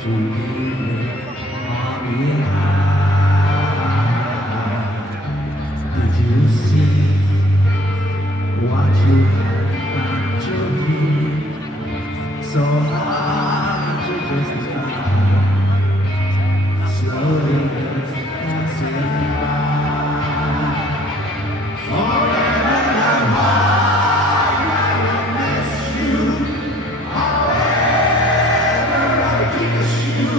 to leave it all behind. Did you see what you have got to be? So hard to justify. Slowly passing by. Forever and hard, I will miss you. However, I kiss you.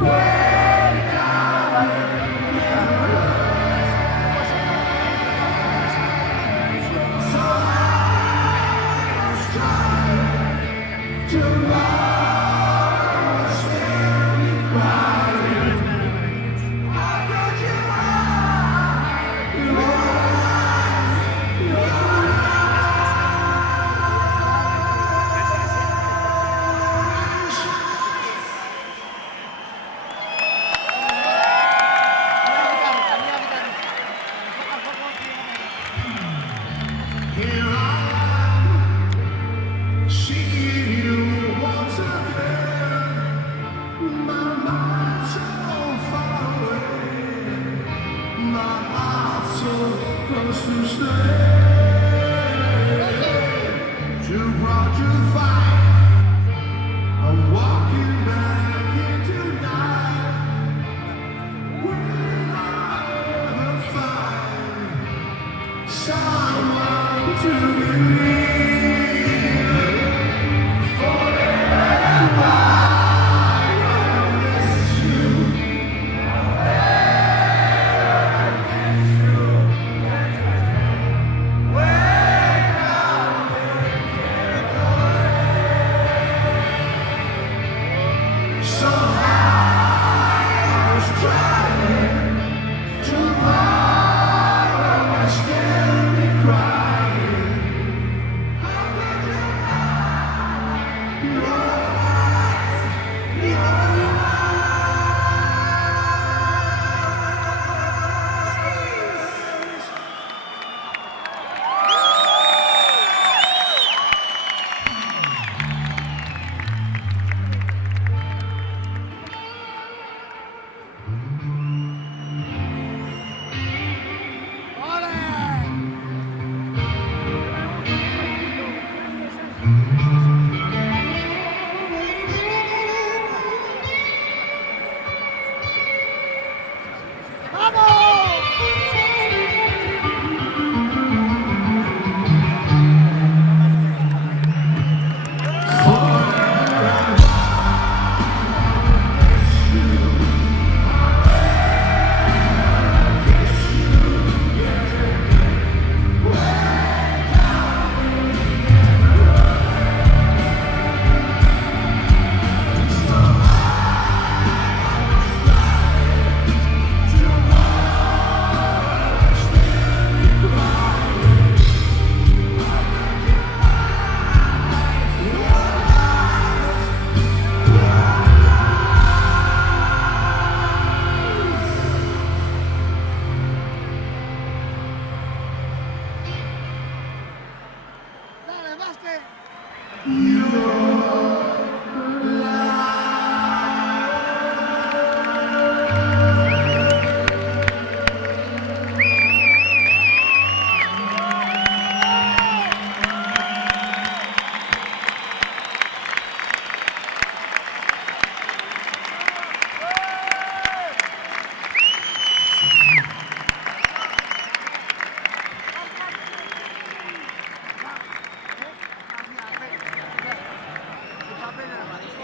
Way down so I was trying to tomorrow still be crying. How could you hide your Here I am, seeing you once again. My mind's so far away, my heart's so close to stay. Too hard to fight, I'm walking back into night. Will I ever find someone to believe? Forever and I will miss you. So I was trying. Tomorrow I still be crying. How could you hide your eyes, your eyes? Dale, Vázquez. You're